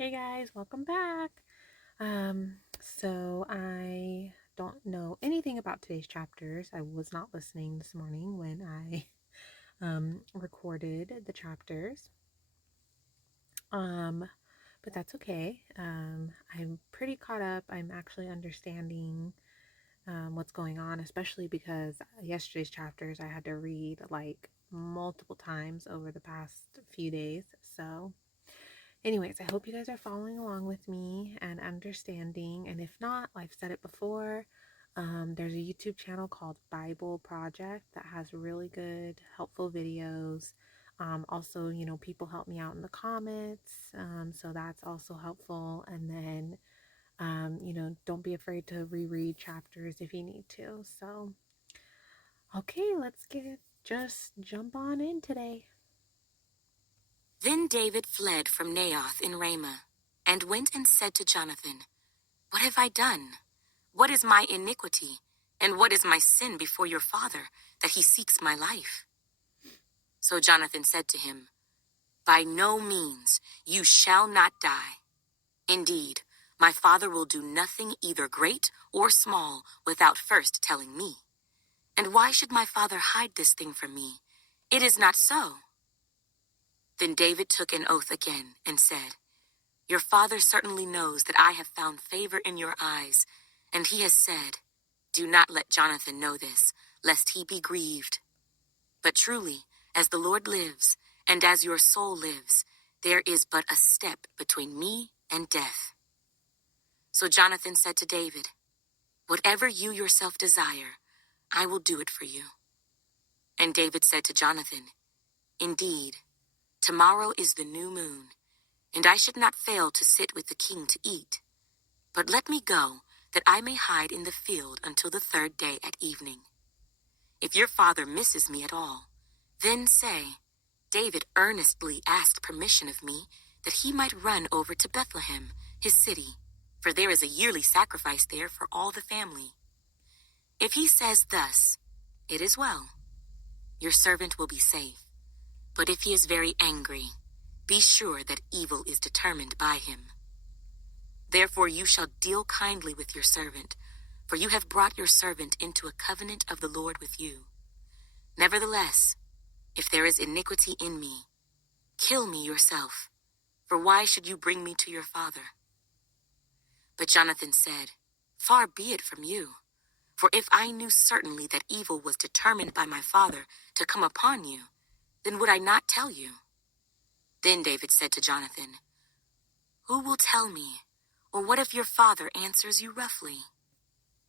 Hey guys, welcome back. So I don't know anything about today's chapters. I was not listening this morning when I recorded the chapters. Um, but that's okay. I'm pretty caught up. I'm actually understanding what's going on, especially because yesterday's chapters I had to read like multiple times over the past few days. So anyways, I hope you guys are following along with me and understanding. And if not, I've said it before. There's a YouTube channel called Bible Project that has really good, helpful videos. Also, people help me out in the comments. So that's also helpful. And then, don't be afraid to reread chapters if you need to. So, okay, just jump on in today. Then David fled from Naioth in Ramah, and went and said to Jonathan, "What have I done? What is my iniquity, and what is my sin before your father, that he seeks my life?" So Jonathan said to him, "By no means, you shall not die. Indeed, my father will do nothing either great or small without first telling me. And why should my father hide this thing from me? It is not so." Then David took an oath again and said, "Your father certainly knows that I have found favor in your eyes, and he has said, 'Do not let Jonathan know this, lest he be grieved.' But truly, as the Lord lives, and as your soul lives, there is but a step between me and death." So Jonathan said to David, "Whatever you yourself desire, I will do it for you." And David said to Jonathan, "Indeed, tomorrow is the new moon, and I should not fail to sit with the king to eat. But let me go, that I may hide in the field until the third day at evening. If your father misses me at all, then say, 'David earnestly asked permission of me that he might run over to Bethlehem, his city, for there is a yearly sacrifice there for all the family.' If he says thus, 'It is well,' your servant will be safe. But if he is very angry, be sure that evil is determined by him. Therefore you shall deal kindly with your servant, for you have brought your servant into a covenant of the Lord with you. Nevertheless, if there is iniquity in me, kill me yourself, for why should you bring me to your father?" But Jonathan said, "Far be it from you, for if I knew certainly that evil was determined by my father to come upon you, then would I not tell you?" Then David said to Jonathan, "Who will tell me? Or what if your father answers you roughly?"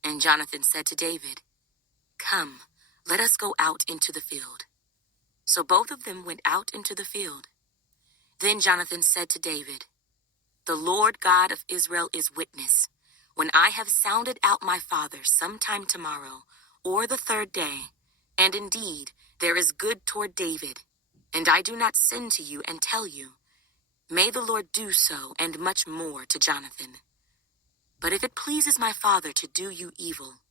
And Jonathan said to David, "Come, let us go out into the field." So both of them went out into the field. Then Jonathan said to David, "The Lord God of Israel is witness. When I have sounded out my father sometime tomorrow, or the third day, and indeed there is good toward David, and I do not send to you and tell you, may the Lord do so and much more to Jonathan. But if it pleases my father to do you evil,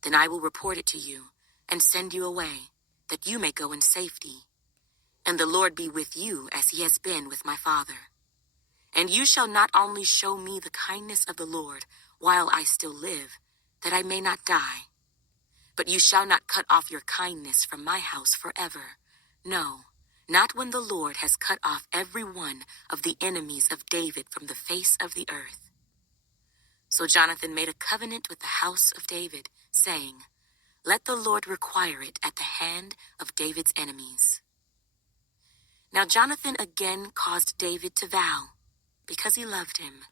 then I will report it to you and send you away, that you may go in safety. And the Lord be with you as he has been with my father. And you shall not only show me the kindness of the Lord while I still live, that I may not die, but you shall not cut off your kindness from my house forever. No, not when the Lord has cut off every one of the enemies of David from the face of the earth." So Jonathan made a covenant with the house of David, saying, "Let the Lord require it at the hand of David's enemies." Now Jonathan again caused David to vow, because he loved him,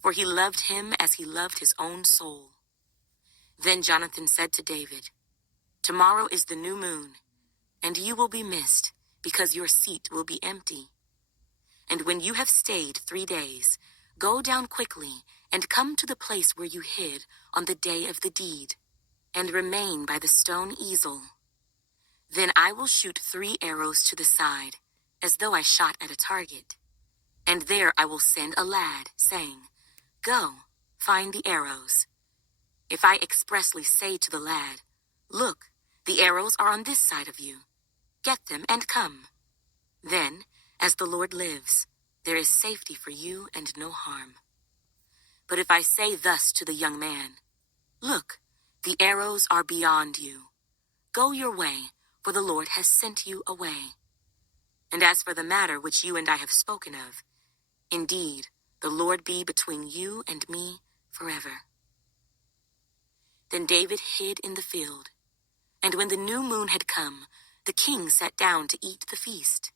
for he loved him as he loved his own soul. Then Jonathan said to David, "Tomorrow is the new moon, and you will be missed, because your seat will be empty. And when you have stayed 3 days, go down quickly and come to the place where you hid on the day of the deed, and remain by the stone easel. Then I will shoot 3 arrows to the side, as though I shot at a target. And there I will send a lad, saying, 'Go, find the arrows.' If I expressly say to the lad, 'Look, the arrows are on this side of you. Get them and come.' Then, as the Lord lives, there is safety for you and no harm. But if I say thus to the young man, look, the arrows are beyond you. Go your way, for the Lord has sent you away. And as for the matter which you and I have spoken of, indeed, the Lord be between you and me forever." Then David hid in the field, and when the new moon had come, the king sat down to eat the feast.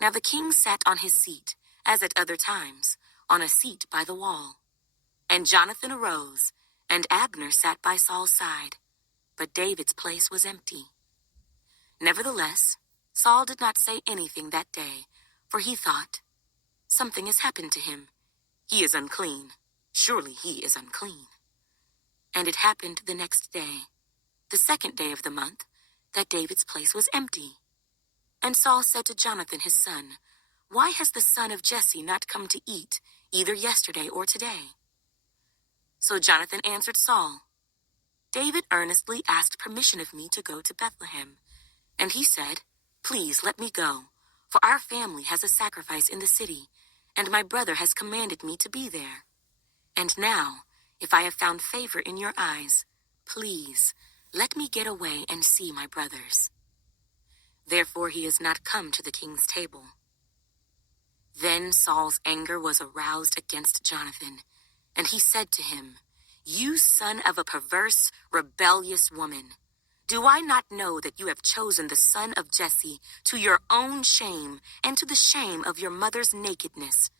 Now the king sat on his seat, as at other times, on a seat by the wall. And Jonathan arose, and Abner sat by Saul's side, but David's place was empty. Nevertheless, Saul did not say anything that day, for he thought, "Something has happened to him. He is unclean. Surely he is unclean." And it happened the next day, the second day of the month, that David's place was empty. And Saul said to Jonathan his son, "Why has the son of Jesse not come to eat, either yesterday or today?" So Jonathan answered Saul, "David earnestly asked permission of me to go to Bethlehem. And he said, 'Please let me go, for our family has a sacrifice in the city, and my brother has commanded me to be there. And now, if I have found favor in your eyes, please let me get away and see my brothers.' Therefore he has not come to the king's table." Then Saul's anger was aroused against Jonathan, and he said to him, "You son of a perverse, rebellious woman, do I not know that you have chosen the son of Jesse to your own shame and to the shame of your mother's nakedness?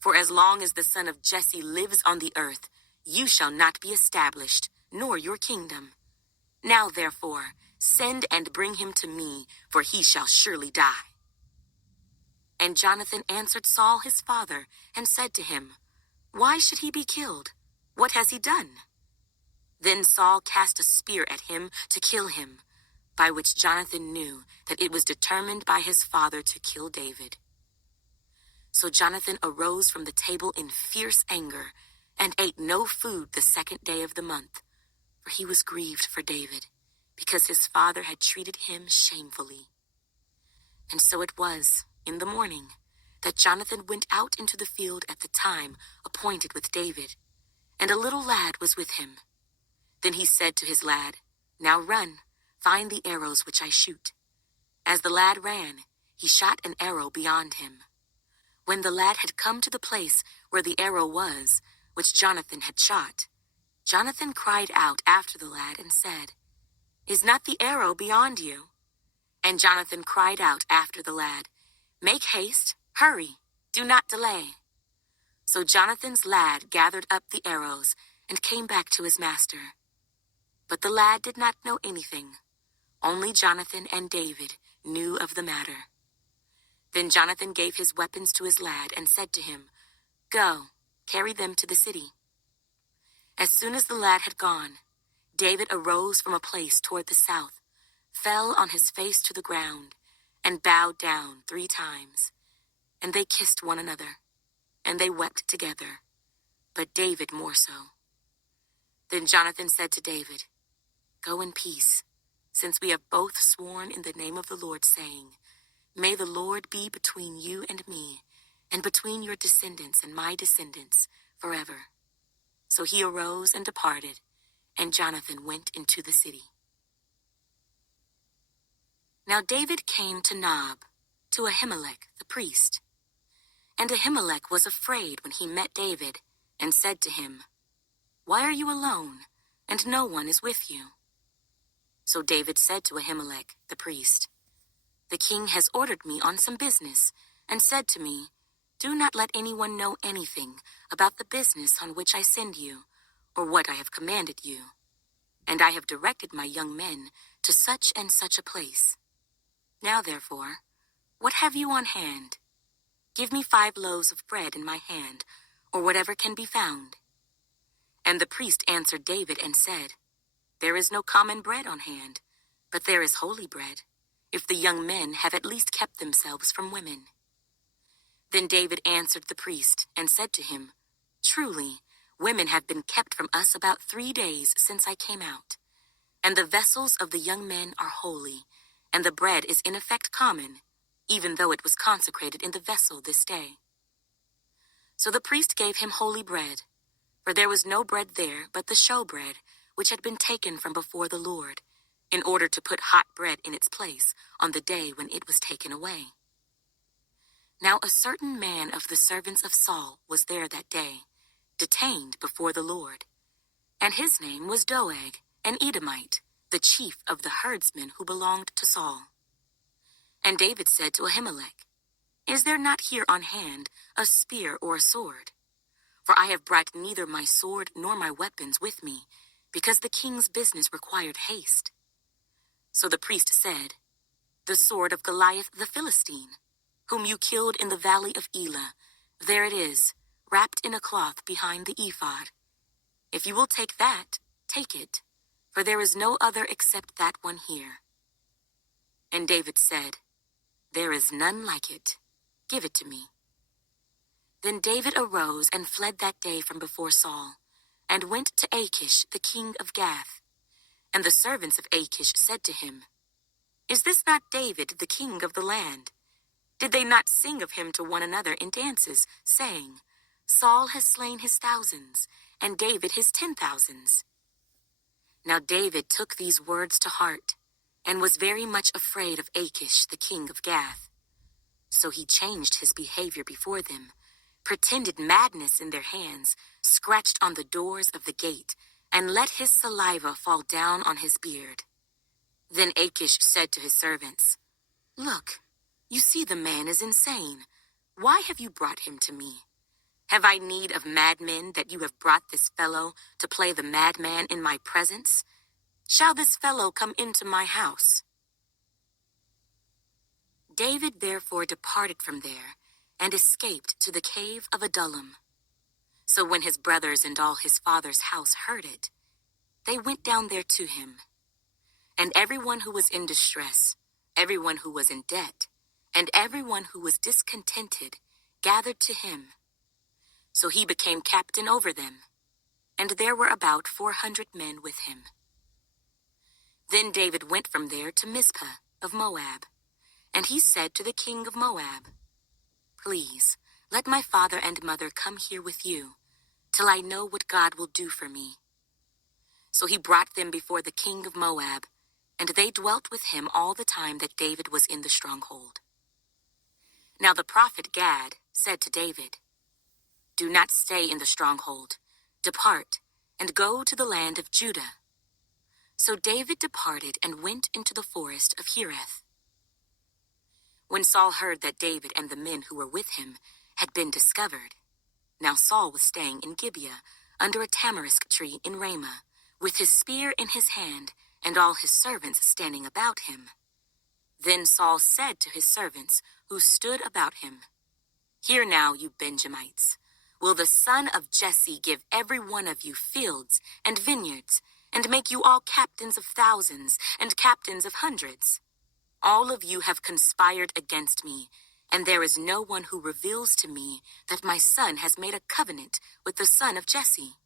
For as long as the son of Jesse lives on the earth, you shall not be established, nor your kingdom. Now therefore, send and bring him to me, for he shall surely die." And Jonathan answered Saul his father, and said to him, "Why should he be killed? What has he done?" Then Saul cast a spear at him to kill him, by which Jonathan knew that it was determined by his father to kill David. So Jonathan arose from the table in fierce anger, and ate no food the second day of the month, for he was grieved for David, because his father had treated him shamefully. And so it was, in the morning, that Jonathan went out into the field at the time appointed with David, and a little lad was with him. Then he said to his lad, "Now run, find the arrows which I shoot." As the lad ran, he shot an arrow beyond him. When the lad had come to the place where the arrow was, which Jonathan had shot, Jonathan cried out after the lad and said, "Is not the arrow beyond you?" And Jonathan cried out after the lad, "Make haste, hurry, do not delay." So Jonathan's lad gathered up the arrows and came back to his master. But the lad did not know anything. Only Jonathan and David knew of the matter. Then Jonathan gave his weapons to his lad and said to him, "Go, carry them to the city." As soon as the lad had gone, David arose from a place toward the south, fell on his face to the ground, and bowed down 3 times. And they kissed one another, and they wept together, but David more so. Then Jonathan said to David, "Go in peace, since we have both sworn in the name of the Lord, saying, 'May the Lord be between you and me, and between your descendants and my descendants forever.'" So he arose and departed, and Jonathan went into the city. Now David came to Nob, to Ahimelech the priest. And Ahimelech was afraid when he met David, and said to him, "Why are you alone, and no one is with you?" So David said to Ahimelech the priest, "The king has ordered me on some business, and said to me, 'Do not let anyone know anything about the business on which I send you, or what I have commanded you. And I have directed my young men to such and such a place. Now therefore, what have you on hand? Give me 5 loaves of bread in my hand, or whatever can be found.' And the priest answered David and said, 'There is no common bread on hand, but there is holy bread, if the young men have at least kept themselves from women.' Then David answered the priest and said to him, 'Truly, women have been kept from us about 3 days since I came out. And the vessels of the young men are holy, and the bread is in effect common, even though it was consecrated in the vessel this day. So the priest gave him holy bread, for there was no bread there but the showbread, which had been taken from before the Lord, in order to put hot bread in its place on the day when it was taken away. Now a certain man of the servants of Saul was there that day, detained before the Lord, and his name was Doeg, an Edomite, the chief of the herdsmen who belonged to Saul. And David said to Ahimelech, "Is there not here on hand a spear or a sword? For I have brought neither my sword nor my weapons with me, because the king's business required haste." So the priest said, "The sword of Goliath the Philistine, whom you killed in the valley of Elah, there it is, wrapped in a cloth behind the ephod. If you will take that, take it, for there is no other except that one here." And David said, "There is none like it. Give it to me." Then David arose and fled that day from before Saul, and went to Achish the king of Gath. And the servants of Achish said to him, "Is this not David the king of the land? Did they not sing of him to one another in dances, saying, 'Saul has slain his thousands, and David his 10,000s?'" Now David took these words to heart, and was very much afraid of Achish the king of Gath. So he changed his behavior before them, pretended madness in their hands, scratched on the doors of the gate, and let his saliva fall down on his beard. Then Achish said to his servants, "Look, you see the man is insane. Why have you brought him to me? Have I need of madmen that you have brought this fellow to play the madman in my presence? Shall this fellow come into my house?" David therefore departed from there, and escaped to the cave of Adullam. So when his brothers and all his father's house heard it, they went down there to him. And everyone who was in distress, everyone who was in debt, and everyone who was discontented gathered to him. So he became captain over them, and there were about 400 men with him. Then David went from there to Mizpah of Moab, and he said to the king of Moab, "Please, let my father and mother come here with you, till I know what God will do for me." So he brought them before the king of Moab, and they dwelt with him all the time that David was in the stronghold. Now the prophet Gad said to David, "Do not stay in the stronghold. Depart, and go to the land of Judah." So David departed and went into the forest of Hereth. When Saul heard that David and the men who were with him had been discovered, now Saul was staying in Gibeah under a tamarisk tree in Ramah, with his spear in his hand and all his servants standing about him. Then Saul said to his servants who stood about him, "Hear now, you Benjamites. Will the son of Jesse give every one of you fields and vineyards, and make you all captains of thousands and captains of hundreds? All of you have conspired against me, and there is no one who reveals to me that my son has made a covenant with the son of Jesse.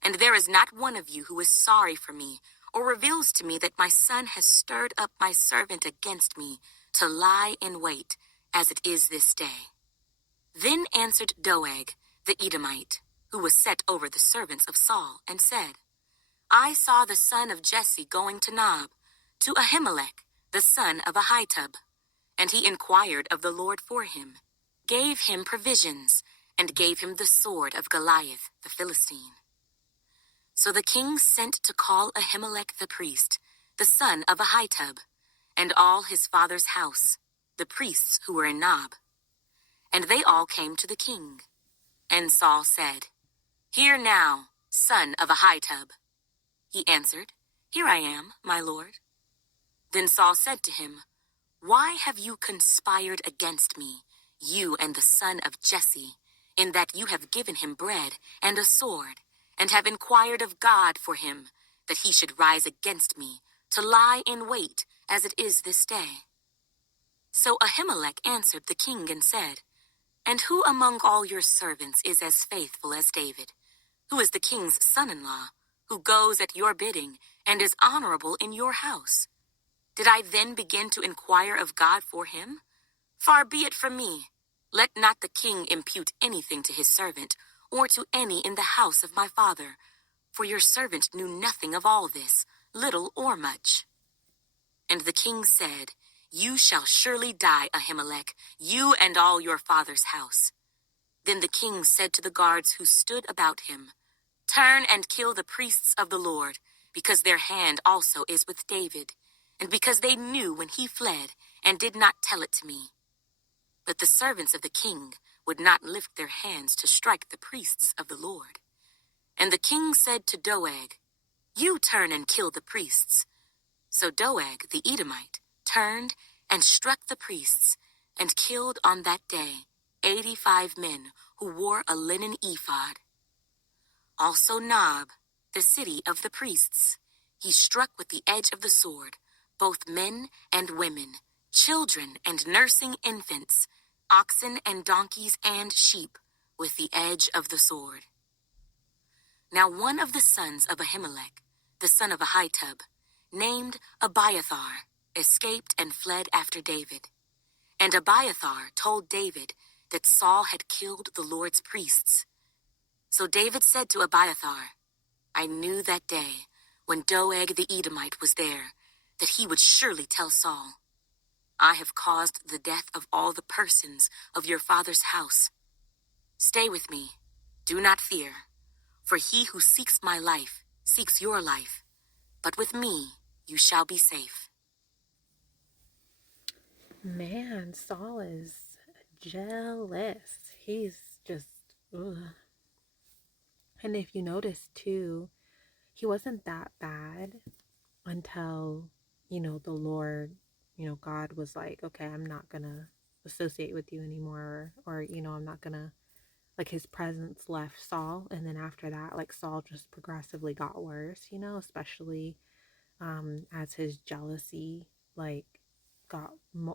And there is not one of you who is sorry for me, or reveals to me that my son has stirred up my servant against me to lie in wait, as it is this day." Then answered Doeg, the Edomite, who was set over the servants of Saul, and said, "I saw the son of Jesse going to Nob, to Ahimelech, the son of Ahitub, and he inquired of the Lord for him, gave him provisions, and gave him the sword of Goliath the Philistine." So the king sent to call Ahimelech the priest, the son of Ahitub, and all his father's house, the priests who were in Nob. And they all came to the king. And Saul said, "Hear now, son of Ahitub." He answered, "Here I am, my lord." Then Saul said to him, "Why have you conspired against me, you and the son of Jesse, in that you have given him bread and a sword, and have inquired of God for him, that he should rise against me, to lie in wait, as it is this day?" So Ahimelech answered the king and said, "And who among all your servants is as faithful as David, who is the king's son-in-law, who goes at your bidding, and is honorable in your house? Did I then begin to inquire of God for him? Far be it from me. Let not the king impute anything to his servant, or to any in the house of my father, for your servant knew nothing of all this, little or much. And the king said, You shall surely die, Ahimelech, you and all your father's house. Then the king said to the guards who stood about him, Turn and kill the priests of the Lord, because their hand also is with David, and because they knew when he fled, and did not tell it to me. But the servants of the king would not lift their hands to strike the priests of the Lord. And the king said to Doeg, You turn and kill the priests. So Doeg the Edomite turned and struck the priests, and killed on that day 85 men who wore a linen ephod. Also Nob, the city of the priests, he struck with the edge of the sword, both men and women, children and nursing infants, oxen and donkeys and sheep, with the edge of the sword. Now one of the sons of Ahimelech, the son of Ahitub, named Abiathar, escaped and fled after David. And Abiathar told David that Saul had killed the Lord's priests. So David said to Abiathar, I knew that day, when Doeg the Edomite was there, that he would surely tell Saul, I have caused the death of all the persons of your father's house. Stay with me, do not fear, for he who seeks my life seeks your life, but with me you shall be safe. Man, Saul is jealous. He's just, ugh. And if you notice too, he wasn't that bad until, the Lord, God was like, okay, I'm not gonna associate with you anymore, or, I'm not gonna, like, his presence left Saul. And then after that, like, Saul just progressively got worse, especially as his jealousy, like, got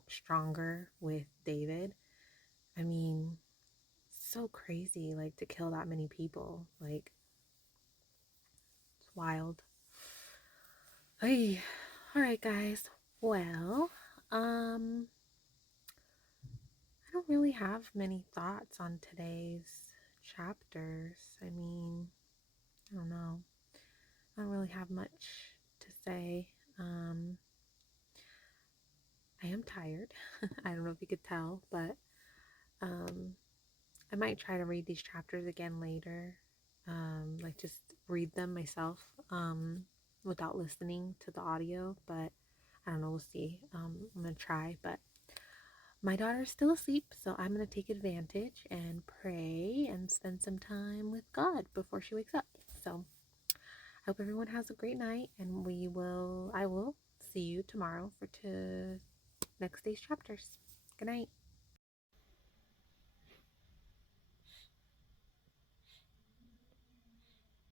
stronger with David. I mean, so crazy, like, to kill that many people. Like, it's wild. Hey, all right, guys. Well, I don't really have many thoughts on today's chapters. I mean, I don't know. I don't really have much to say. I am tired. I don't know if you could tell, but um, I might try to read these chapters again later. Like just read them myself without listening to the audio, but I don't know. We'll see. I'm gonna try, but my daughter's still asleep, so I'm gonna take advantage and pray and spend some time with God before she wakes up. So I hope everyone has a great night, and I will see you tomorrow for next day's chapters. Good night.